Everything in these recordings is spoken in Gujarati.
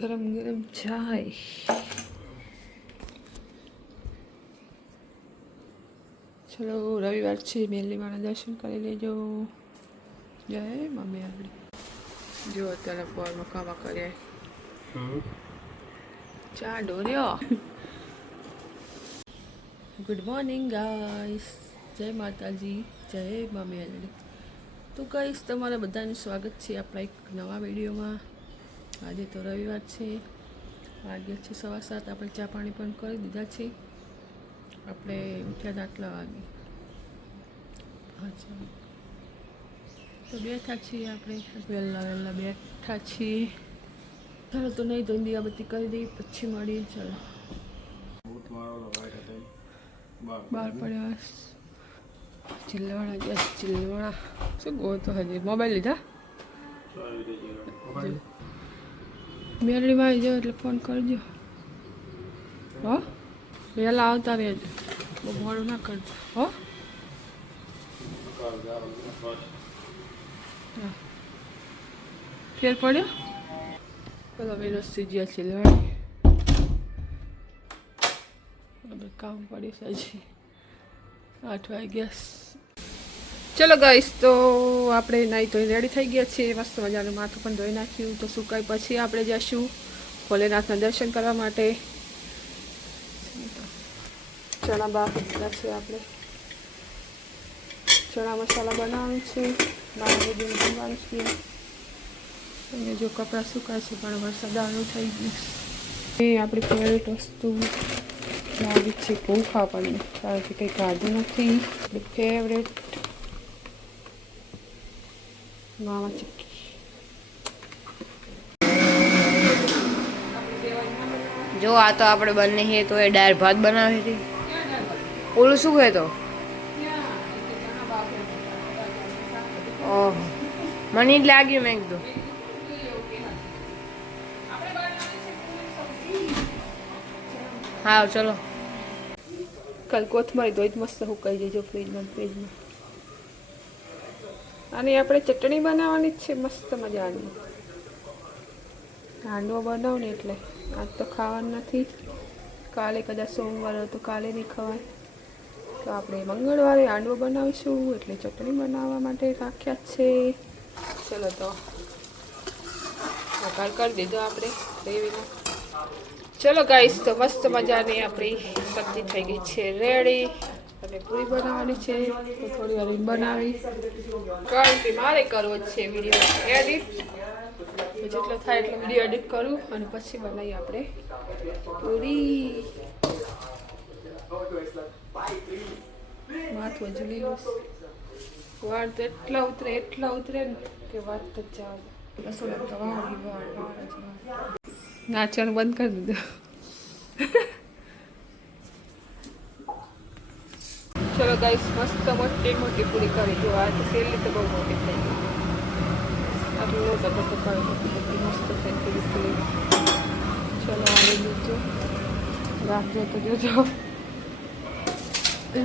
ગરમ ગરમ ચાય. ચલો રવિવાર છે, મેલી માના દર્શન કરી લેજો. જય મમ્મી આપણી. જો અત્યારે પોરમાં કામા કર્યા ચા ડોર્યો. ગુડ મોર્નિંગ ગાઈસ, જય માતાજી, જય મમ્મી આપણી. તો ગાઈસ તમારા બધાનું સ્વાગત છે આપણા એક નવા વિડીયોમાં. આજે તો રવિવાર છે, વાગ્યા છે 7:15. આપણે ચા પાણી પણ કરી દીધા છે. આપણે ઉઠ્યા હતા આટલા વાગે. અચ્છા, તો બેઠા છીએ આપણે, વહેલા બેઠા છીએ. ચાલો તો નહીં ધોઈને દીવાબત્તી કરી દઈએ, પછી મળીએ. ચાલો બહાર પડ્યા ચિલ્લવાણા ગયા. ચિલ્લવાણા શું ગો તો હજી મોબાઈલ લીધા. મેરડીમાં આવી જાઓ એટલે ફોન કરજો. હો વહેલા આવતા રહેજો, બહુ મોડું ના કરજો. હો ફેર પડ્યો. પેલો વેરસથી જ્યાં ચિલ્લવાણી હવે કામ પડીશ હજી 8 વાગ્યા. ચલો ગાઈસ, તો આપણે નાહી ધોઈ રેડી થઈ ગયા છીએ. મસ્ત મજાનું માથું પણ ધોઈ નાખ્યું. તો સુકાય પછી આપણે જઈશું ભોલેનાથના દર્શન કરવા માટે. ચણા બાફી દીધા છે આપણે. ચણા મસાલા બનાવવાનું છે, નાનું બધું જમવાનું છે. અને જો કપડાં સુકાય છે પણ વરસાદ આવું થઈ ગયું. એ આપણી ફેવરેટ વસ્તુ લાવી છે ભૂખા આપણને, કારણ કે કંઈ ખાધું નથી. આપણી ફેવરેટ માવા ચીક્કી. જો આ તો આપણે બંને હે તો એ દાળ ભાત બનાવી હતી. ઓલું શું કહેતો? ઓહ, મને જ લાગ્યું. મેં કીધું હા ચલો. કાલ કોથમરી ધોઈ મસ્ત સુકાઈ જજો ફ્રીજમાં. આની આપણે ચટણી બનાવવાની જ છે મસ્ત મજાની. હાંડવો બનાવ ને એટલે આજ તો ખાવાનું નથી. કાલે કદાચ સોમવાર હોય તો કાલે નહીં ખવાય. તો આપણે મંગળવારે હાંડવો બનાવીશું, એટલે ચટણી બનાવવા માટે રાખ્યા છે. ચલો તો વઘાર કરી દીધો આપણે ગ્રેવીનો. ચલો ગાઈસ, તો મસ્ત મજાની આપણી સબ્જી થઈ ગઈ છે રેડી. અને પૂરી બનાવવાની છે તો થોડી વાર બનાવી, કારણ કે મારે કરવો જ છે વિડીયો એડિટ. જેટલો થાય એટલો વિડીયો એડિટ કરું અને પછી બનાવીએ આપણે પૂરી. માથું હજુ લીલું, વાળ તો એટલા ઉતરે ને કે વાત જ જાવ. રસોડા તો વાળ નાચવાનું બંધ કરી દીધું. ચલો ગાઈસ, મસ્ત મોટી પૂરી કરી. જો આ તો સેલી તો બહુ મોટી થઈ ગઈ. આટલું મોટા તો કરી મોટી મસ્ત થઈ પૂરી. ચલો આવી લીધો, રાખજો તો જોજો.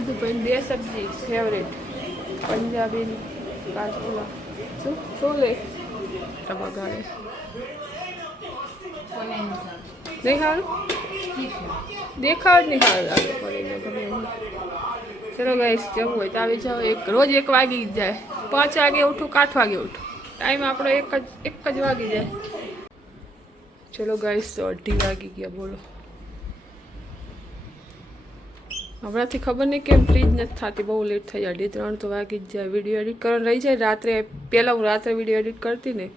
તો ભાઈ બે સબ્જી ફેવરેટ પંજાબી કાચુલા શું છોલે બગાડે નહીં સારું દેખાવ જ નહીં સારું લાગે પડે ગમે. ચલો ગાઈસ, જવું હોય તો આવી જાઓ. રોજ 1 વાગી જાય. 5 વાગે ઉઠું કે 8 વાગે ઉઠું, ટાઈમ આપણો એક જ વાગી જાય. ચલો ગાઈસ, તો 2:30 વાગી ગયા. બોલો, હમણાંથી ખબર નહીં કેમ ફ્રીજ નથી થતી, બહુ લેટ થઈ જાય. 2:30 તો વાગી જ જાય. વિડીયો એડિટ કરવાનું રહી જાય. પહેલાં હું રાત્રે વિડીયો એડિટ કરતી ને,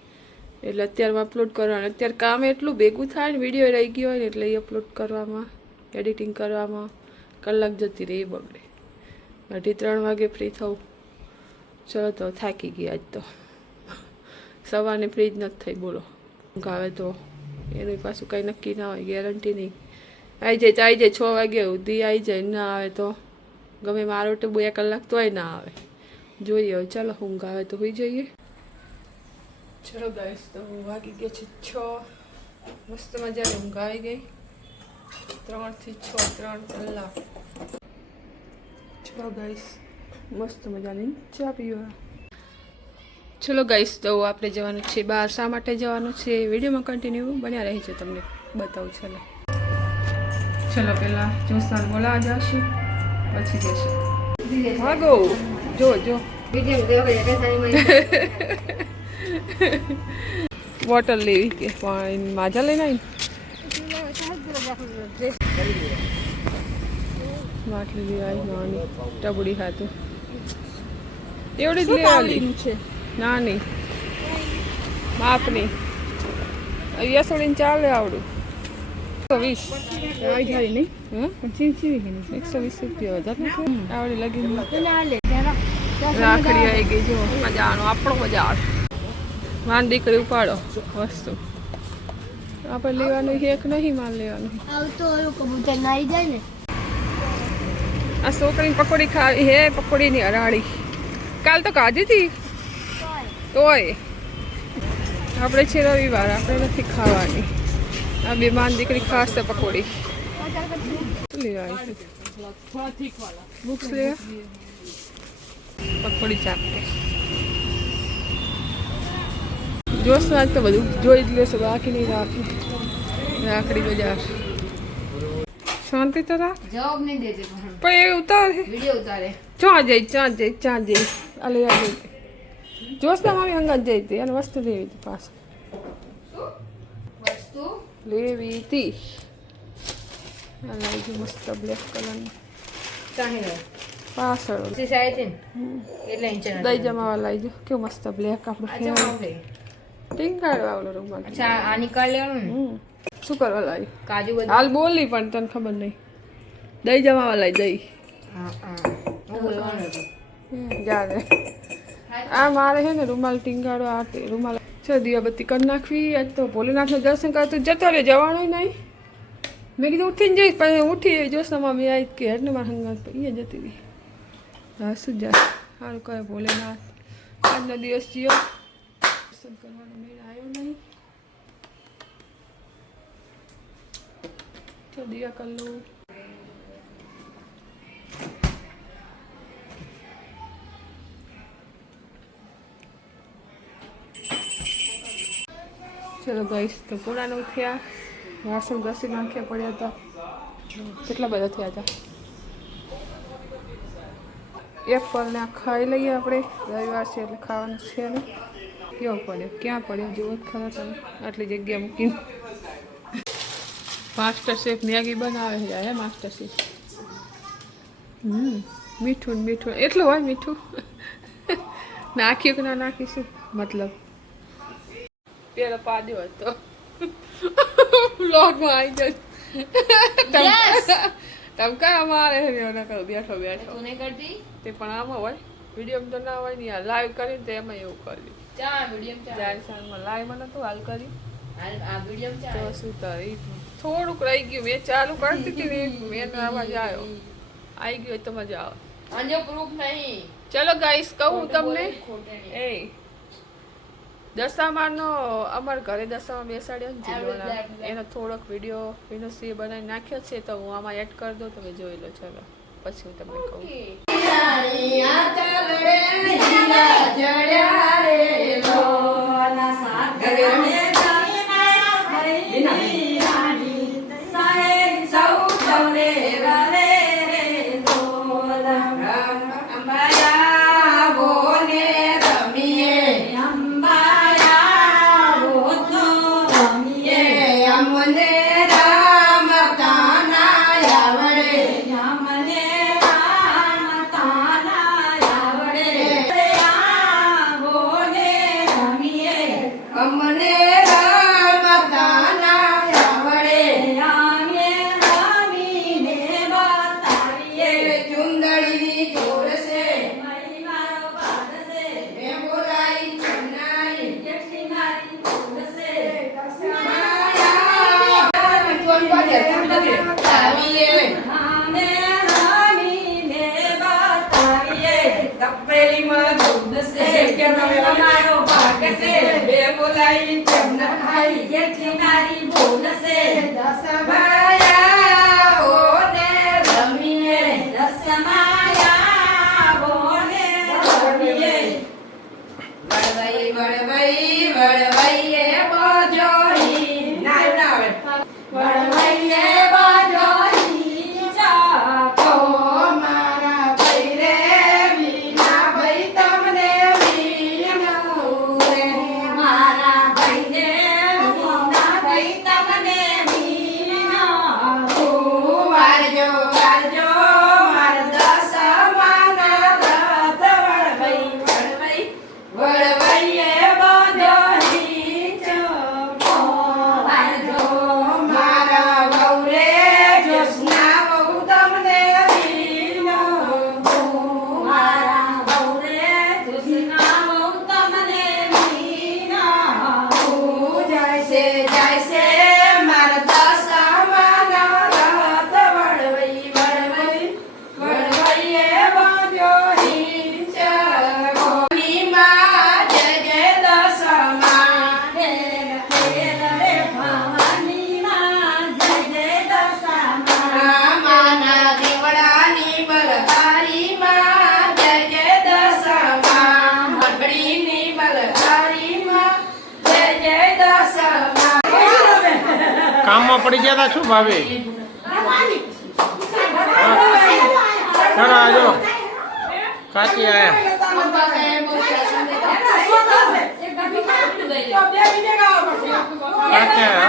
એટલે અત્યારમાં અપલોડ કરવાનું. અત્યારે કામ એટલું ભેગું થાય ને, વિડીયો રહી ગયો હોય ને, એટલે એ અપલોડ કરવામાં, એડિટિંગ કરવામાં કલાક જતી રહે, એ બગડે. 2:30 વાગે ફ્રી થવું. ચલો તો થાકી ગયા આજ તો. સવારની ફ્રીજ નથી થઈ. બોલો, ઊંઘ આવે તો એનું પાછું કંઈ નક્કી ના હોય, ગેરંટી નહીં. આવી જાય તો આવી જાય, 6 વાગે સુધી આવી જાય. ના આવે તો ગમે મારો તો 2 કલાક તોય ના આવે. જોઈએ હવે. ચાલો, ઊંઘ આવે તો હોઈ જઈએ. ચલો ગાઈસ, તો વાગી ગયા છે 6. મસ્ત મજાની ઊંઘ આવી ગઈ. 3 થી 6 3 કલાક. ચલો ગાઈસ, મસ્ત મજાની ચા પીવા. ચલો ગાઈસ, તો આપણે જવાનું છે બહાર. શા માટે જવાનું છે વિડીયોમાં કન્ટિન્યુ બન્યા રહી છે, તમને બતાવું. ચલો પહેલાં જોસ્તાન બોલાવા જશું, પછી જશું. ભાગો, જો બોટલ લેવી કે પાણી માજા લઈને આવી માટલી લેવાય નાની ટબડી ખાતું એવડી જ લેવાની છે, નાની માપની. યસોડીને ચાલે આવડું 120 રૂપિયા વધારે આવડી લગી. રાખડી આવી ગઈ, જો મજાનો આપણો બજાર. માન દીકરી ઉપાડો વસ્તુ. આપણે લેવાનું એક નહીં, માલ લેવાનું. આ છોકરીને પકોડી ખાવી હે, પકોડીની હરાળી. કાલ તો ખાધી હતી તોય આપણે છે રવિવાર, આપણે નથી ખાવાની. આ બે માન દીકરી ખાસ તો પકોડી લેવા બુક્સ લેવા પકોડી ચાપતે. જોશ આજ તો બધું જોઈ જ લેશે, બાકી નહીં રાખી. રાખડી બજાર શાંતિ તો રાખ, જવાબ નહીં દેતી પણ એ ઉતારે વિડિયો ઉતારે. ચા જઈ આ લેવા જઈ. જોશના મામી હંગાત જઈ હતી અને વસ્તુ લેવી હતી પાછું. વસ્તુ લેવી હતી મસ્ત બ્લેક કલરની પાછળ દહીં જમાવા લાવી. કેવું મસ્ત બ્લેક આપણું ફેવરેટ ટીંગાડો આવલો રૂમમાં. આ નીકાળ લેવાનું ને. શું કરવા લાવી? કાજુ બદામ. હાલ બોલી પણ તને ખબર નહીં. દહીં જમાવા લાવી દહીં. જાણે આ મારે છે ને રૂમાલ ટીંગાડો. આ રૂમાલ છે દીવાબત્તી કરી નાખવી. આજ તો ભોલેનાથનું દર્શન કરતું જતો રહે, જવાનું નહીં. મેં કીધું ઉઠીને જઈશ, પણ ઉઠી જોશમાં મેં આવી કે હેડને મારા હંગાત એ જતી રહી. હા શું જાય સારું કહે ભોલેનાથ. આજનો દિવસ જીઓ, દર્શન કરવાનો મેળ આવ્યો નહીં. તો દિયા કરી લઉં. ચલો ગાઈસ, તો પૂરા 9 થયા. વાસણ ઘસી નાખ્યા પડ્યા હતા. કેટલા બધા થયા હતા. એપલને ખાઈ લઈએ આપણે. રવિવાર છે એટલે ખાવાનું છે ને. કેવો પડ્યો, ક્યાં પડ્યો જુઓ ખરા તમે. આટલી જગ્યા મૂકીને માસ્ટર શેફ મેગી બનાવે છે. હે માસ્ટર શેફ. મીઠું મીઠું એટલું હોય. મીઠું નાખ્યું કે ના નાખીશું મતલબ પેલો પાડ્યો હતો બ્લોગમાં આવી જાય. તમકા અમારે કરો બેઠો બેઠો તે પણ આમાં હોય. વિડીયો તો ના હોય ને યાર. લાઈવ કરીને તો એમાં એવું કર્યું. લાઈવમાં નતું હાલ કર્યું તો શું તારી થોડુંક રહી ગયું. મેં ચાલુ કરતી હતી ને મેં અવાજ આવ્યો. આવી ગયો તો મજા આવે. ચલો ગાઈસ, કહું તમને એ દશામાનો અમારા ઘરે દશામાં બેસાડ્યો ને જીવવાના એનો થોડોક વિડીયો વિનોસી બનાવી નાખ્યો છે, તો હું આમાં એડ કરી દઉં. તમે જોઈ લો. ચલો પછી હું તમને કહું. કામમાં પડી ગયા હતા શું ભાભી? ચાલો આજો કાકી આયા કાકી આયા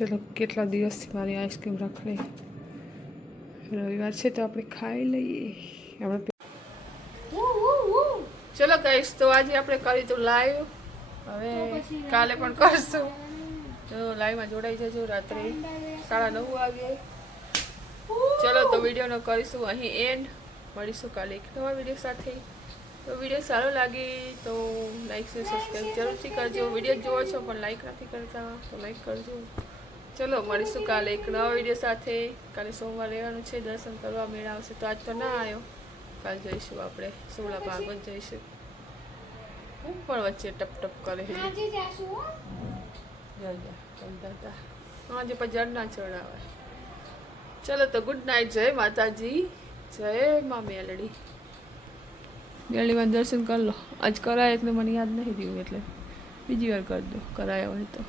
ચલો કેટલા દિવસથી મારી આઈસ્ક્રીમ રખડે. રવિવાર છે તો આપણે ખાઈ લઈએ. આપણે ચલો ગાઈસ, તો આજે આપણે કરી તો લાઈવ, હવે કાલે પણ કરશું. તો લાઈવમાં જોડાઈ જજો. રાત્રે 9:30 વાગે. ચલો તો વિડીયોનો કરીશું અહીં એન્ડ. મળીશું કાલે એક નવા વિડીયો સાથે. તો વિડીયો સારો લાગે તો લાઈક શેર સબસ્ક્રાઈબ જરૂરથી કરજો. વિડીયો જોવો છો પણ લાઈક નથી કરતા તો લાઈક કરજો. ચલો મળીશું કાલે એક નવા વિડીયો સાથે. કાલે સોમવાર રહેવાનું છે, દર્શન કરવા મેળ આવશે. તો આજ તો ના આવ્યો, કાલ જઈશું આપણે સોળા ભાગવત જઈશું. હું પણ વચ્ચે ટપ ટપ કરે છે. આજે પછી જડ ના ચડાવે. ચલો તો ગુડ નાઇટ. જય માતાજી, જય મા મેલડી. મેલડીમાં દર્શન કરી લો. આજ કરાય એટલે મને યાદ નહીં રહ્યું, એટલે બીજી વાર કરી દો. કરાયા હોય તો.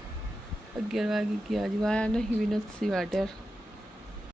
11 વાગી ગયા. હજુ આયા નહીં વિનોદસિંહ વાઢેર.